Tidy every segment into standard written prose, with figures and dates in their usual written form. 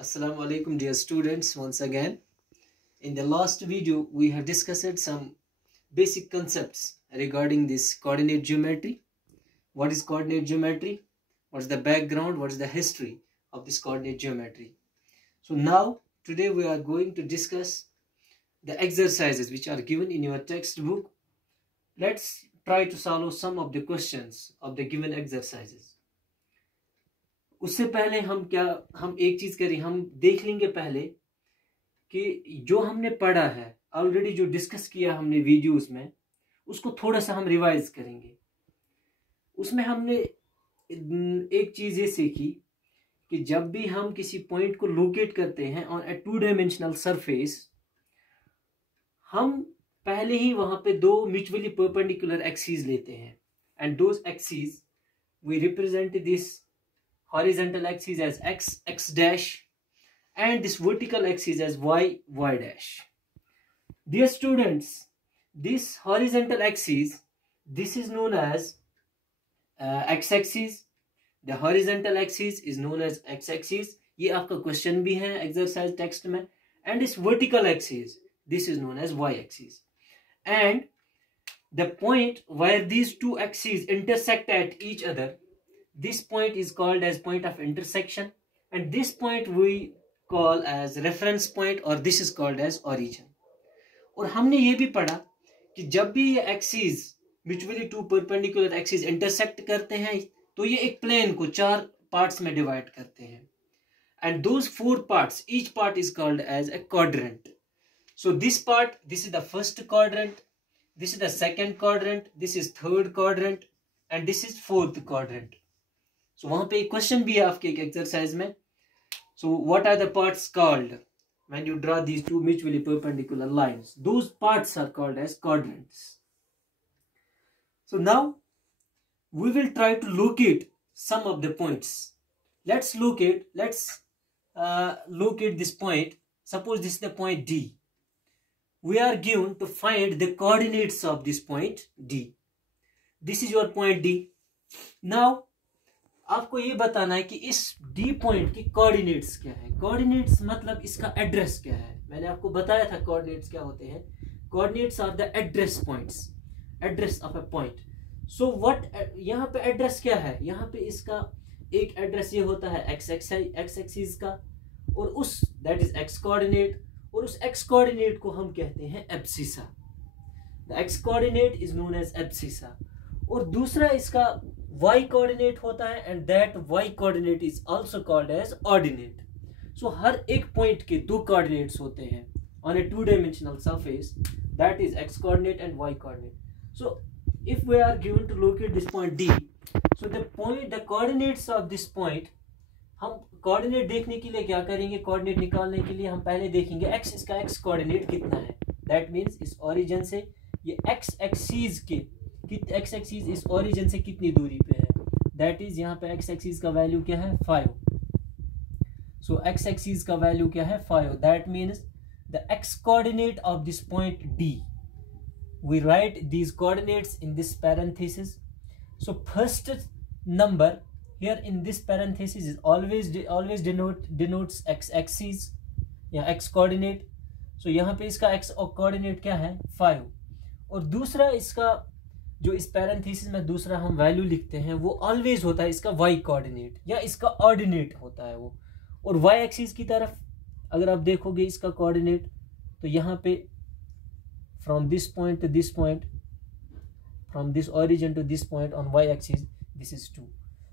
Assalamu alaikum dear students, once again. In the last video we have discussed some basic concepts regarding this coordinate geometry. What is coordinate geometry? What is the background? What is the history of this coordinate geometry? So now today we are going to discuss the exercises which are given in your textbook. Let's try to solve some of the questions of the given exercises. उससे पहले हम एक चीज करें, हम देख लेंगे पहले कि जो हमने पढ़ा है ऑलरेडी, जो डिस्कस किया हमने वीडियोस में, उसको थोड़ा सा हम रिवाइज करेंगे। उसमें हमने एक चीज ये सीखी कि जब भी हम किसी पॉइंट को लोकेट करते हैं ऑन ए 2-डायमेंशनल सरफेस, हम पहले ही वहां पे दो म्यूचुअली परपेंडिकुलर एक्सिस लेते हैं, and those axis we represent this horizontal axis as x dash and this vertical axis as y dash. Dear students, this horizontal axis, this is known as x axis. The horizontal axis is known as x axis. ये आपका question भी है exercise text में. And this vertical axis, this is known as y axis. And the point where these two axes intersect at each other, this point is called as point of intersection, and this point we call as reference point, or this is called as origin. और हमने ये भी पढ़ा कि जब भी ये axis mutually to perpendicular axis intersect करते हैं तो ये एक प्लेन को 4 पार्ट्स में डिवाइड करते हैं, and those 4 parts, each part is called as a quadrant. So this part, this is the first quadrant, this is the second quadrant, this is third quadrant, and this is fourth quadrant. So वहां पे एक question भी है आपके एक exercise में. So what are the parts called when you draw these two mutually perpendicular lines? Those parts are called as quadrants. So now we will try to locate some of the points. Let's locate this point. Suppose this is the point D. We are given to find the coordinates of this point D. This is your point D. Now आपको ये बताना है कि इस D point की coordinates क्या है. Coordinates मतलब इसका एड्रेस क्या है. मैंने आपको बताया था कोऑर्डिनेट्स क्या होते हैं. Coordinates are the address points, address of a point. So what यहाँ पे एड्रेस क्या है. यहाँ पे इसका एक एड्रेस ये होता है एक्स एक्सिस का, और उस दैट इज एक्स कोऑर्डिनेट, और उस एक्स कोऑर्डिनेट को हम कहते हैं abscissa. The x coordinate is known as abscissa. और दूसरा इसका y कोऑर्डिनेट होता है, and that y coordinate is also called as ordinate. So हर एक पॉइंट के 2 कोऑर्डिनेट्स होते हैं on a two dimensional surface, that is x coordinate and y coordinate. So if we are given to locate this point D, so the coordinates of this point, हम coordinate देखने के लिए क्या करेंगे, कोऑर्डिनेट निकालने के लिए हम पहले देखेंगे x, इसका x कोऑर्डिनेट कितना है. दैट मीन्स इस ओरिजिन से ये x एक्सिस इस ओरिजिन से कितनी दूरी पे है. दैट इज यहाँ पे x एक्सिस का वैल्यू क्या है 5. सो x एक्सिस का वैल्यू क्या है 5. That means the x coordinate of this point D, we write these coordinates in this parenthesis. So first number here in this parenthesis is always denotes x axis या x coordinate. So यहाँ पे इसका x coordinate क्या है 5. और दूसरा इसका जो इस parenthesis में दूसरा हम वैल्यू लिखते हैं वो ऑलवेज होता है इसका y coordinate या इसका ऑर्डिनेट होता है वो. और y axis की तरफ अगर आप देखोगे इसका coordinate, तो यहाँ पे from this point to this point, from this origin to this point on y axis, this is 2.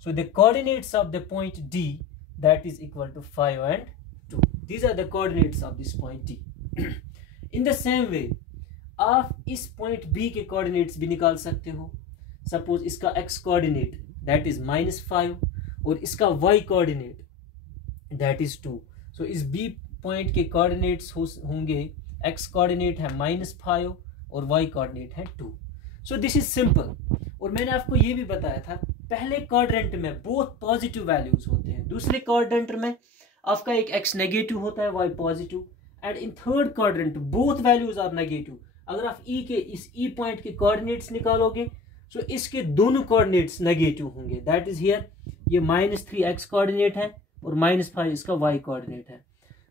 So the coordinates of the point D, that is equal to 5 and 2. These are the coordinates of this point D. In the same way, आप इस point B के coordinates भी निकाल सकते हो. Suppose इसका x coordinate that is -5 और इसका y coordinate that is 2. So इस B point के coordinates होंगे, x coordinate है -5 और y coordinate है 2. So this is simple. और मैंने आपको ये भी बताया था, पहले क्वाड्रेंट में बोथ पॉजिटिव वैल्यूज होते हैं, दूसरे क्वाड्रेंट में आपका एक x नेगेटिव होता है, y positive, and in third quadrant both values are negative. अगर आप इस E पॉइंट के कोऑर्डिनेट्स निकालोगे, सो इसके दोनों कोऑर्डिनेट्स नेगेटिव होंगे. दैट इज हियर ये -3x कोऑर्डिनेट है, और -5 इसका y कोऑर्डिनेट है।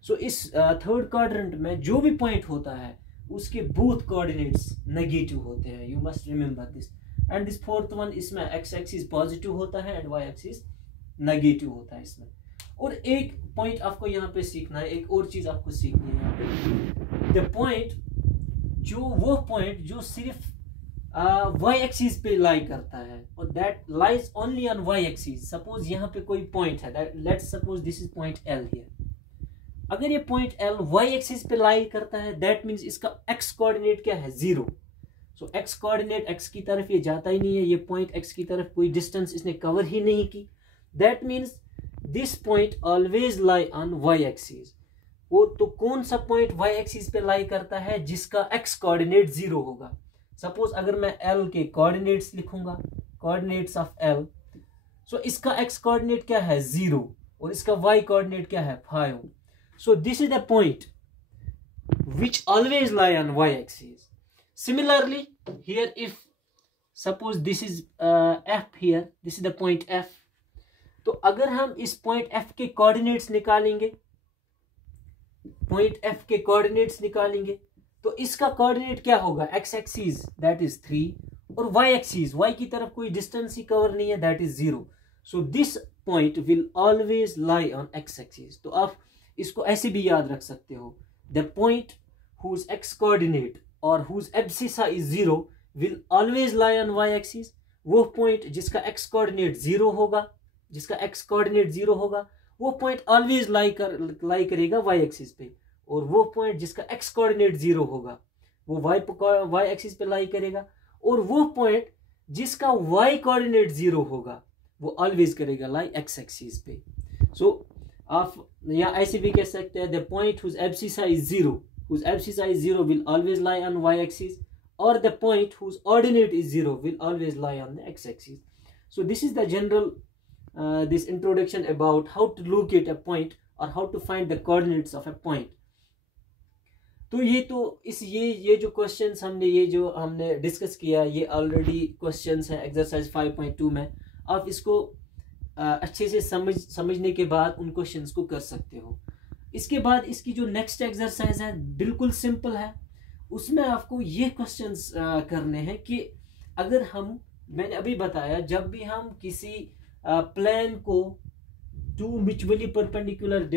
सो इस थर्ड क्वाड्रेंट में जो भी पॉइंट होता है उसके बोथ कोऑर्डिनेट्स नेगेटिव होते हैं, you must remember this. And this fourth one, इसमें x एक्सिस पॉजिटिव होता है एंड y एक्सिस नेगेटिव होता है इसमें। और एक पॉइंट आपको यहाँ पे सीखना है, एक और चीज आपको सीखनी है यहाँ पे, द पॉइंट, वो पॉइंट जो सिर्फ y एक्सिस पे लाई करता है और that lies only on y axis. Suppose यहाँ पे कोई पॉइंट है, let's suppose this is point L here. अगर ये पॉइंट L y एक्सिस पे लाई करता है, दैट मींस इसका x कोऑर्डिनेट क्या है, 0। सो x कोऑर्डिनेट x की तरफ ये जाता ही नहीं है, ये पॉइंट x की तरफ कोई डिस्टेंस इसने कवर ही नहीं की। That means this point always lie on y axis. वो तो कौन सा पॉइंट y एक्सिस पे लाई करता है, जिसका x कोऑर्डिनेट 0 होगा। सपोज अगर मैं L के कोऑर्डिनेट्स लिखूंगा, कोऑर्डिनेट्स ऑफ L, सो इसका x कोऑर्डिनेट क्या है, 0, और इसका y कोऑर्डिनेट क्या है, 5। सो this is the point which always lie on y axis. Similarly here, if suppose this is f here, this is the point f, तो अगर हम इस पॉइंट f के कोऑर्डिनेट्स निकालेंगे, पॉइंट f के कोऑर्डिनेट्स निकालेंगे, तो इसका कोऑर्डिनेट क्या होगा, x एक्सिस दैट इज 3, और y एक्सिस, y की तरफ कोई डिस्टेंस ही कवर नहीं है, that is 0। So this point will always lie on x axis. तो आप इसको ऐसे भी याद रख सकते हो, the point whose x coordinate or whose abscissa is 0 will always lie on y axis। वो पॉइंट जिसका x कोऑर्डिनेट 0 होगा, जिसका x कोऑर्डिनेट 0 होगा, वो पॉइंट ऑलवेज लाई करेगा y एक्सिस पे, और वो पॉइंट जिसका x कोऑर्डिनेट 0 होगा वो y एक्सिस पे लाई करेगा, और वो पॉइंट जिसका y कोऑर्डिनेट 0 होगा वो ऑलवेज करेगा लाई x एक्सिस पे। सो आप या ऐसे भी कह सकते हैं, the point whose abscissa is 0, whose abscissa is 0 will always lie on y axis, or the point whose ordinate is 0 will always lie on the x axis. So this is the general this introduction about how to locate a point or how to find the coordinates of a point. तो ये जो questions हमने discuss किया, ये already questions हैं exercise 5.2 में। आप इसको अच्छे से समझने के बाद उन क्वेश्चंस को कर सकते हो। इसके बाद इसकी जो नेक्स्ट एक्सरसाइज है बिल्कुल सिंपल है, उसमें आपको ये क्वेश्चंस करने हैं कि अगर मैंने अभी बताया, जब भी हम किसी प्लेन को टू म्यूचुअली परपेंडिकुलर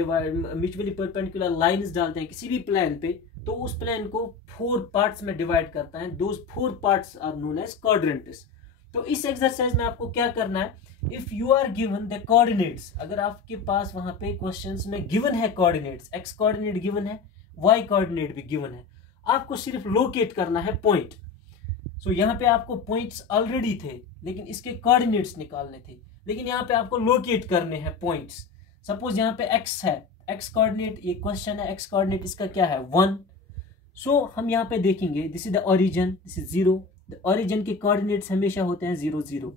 लाइंस डालते हैं किसी भी प्लेन पे, तो उस प्लेन को 4 पार्ट्स में डिवाइड करता है। Those 4 parts are known as quadrants. तो इस एक्सरसाइज में आपको क्या करना है, if you are given the coordinates, अगर आपके पास वहां पे क्वेश्चंस में गिवन है कोऑर्डिनेट्स, x कोऑर्डिनेट गिवन है, y कोऑर्डिनेट भी गिवन है, आपको सिर्फ लोकेट करना है पॉइंट। सो यहाँ पे आपको पॉइंट्स ऑलरेडी थे, लेकिन इसके कोऑर्डिनेट्स निकालने थे, लेकिन यहाँ पे आपको लोकेट करने हैं पॉइंट्स। सपोज यहाँ पे x है, x कोऑर्डिनेट, ये क्वेश्चन है, x कोऑर्डिनेट इसका क्या है, 1। सो हम यहाँ पे देखेंगे, this is the origin, this is 0। The origin के कोऑर्डिनेट्स हमेशा होते हैं 0 0।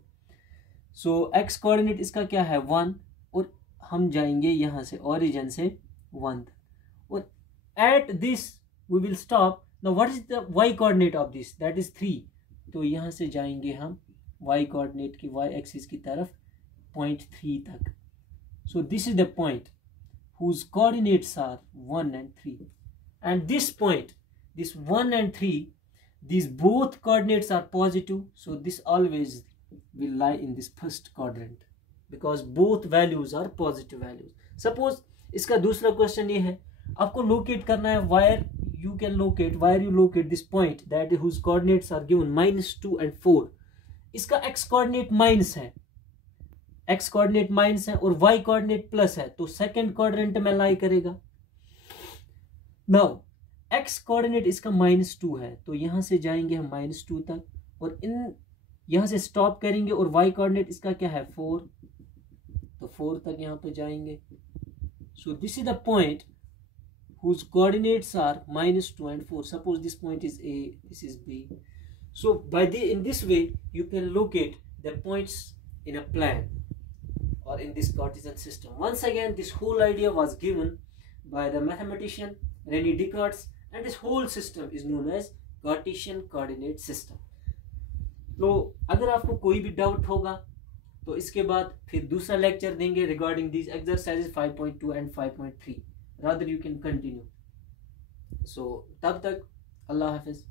सो x कोऑर्डिनेट इसका क्या है, 1, और हम जाएंगे यहाँ से ओरिजिन से 1, और at this we will stop. Now what is the y coordinate of this, that is 3। तो यहाँ से जाएंगे हम y कोऑर्डिनेट की y एक्सिस की तरफ पॉइंट 3 तक। So this is the point whose coordinates are 1 and 3, and this point, this 1 and 3, these both coordinates are positive, so this always will lie in this first quadrant because both values are positive values. Suppose इसका दूसरा question ये है, आपको locate करना है where you locate this point that whose coordinates are given -2 and 4. इसका x coordinate minus है, x coordinate minus है और y कोऑर्डिनेट प्लस है, तो सेकंड क्वाड्रेंट में लाई करेगा। नाउ x कोऑर्डिनेट इसका -2 है, तो यहां से जाएंगे हम -2 तक, और यहां से स्टॉप करेंगे, और y कोऑर्डिनेट इसका क्या है, 4, तो 4 तक यहां पे जाएंगे। सो this is the point whose coordinates are -2 and 4. Suppose this point is A, this is B. So in this way you can locate the points in a plane or in this Cartesian system. Once again, this whole idea was given by the mathematician René Descartes, and this whole system is known as Cartesian coordinate system. तो अगर आपको कोई भी doubt होगा तो इसके बाद फिर दूसरा लेक्चर देंगे regarding these exercises 5.2 and 5.3. Rather you can continue. So तब तक अल्लाह हाफिज़.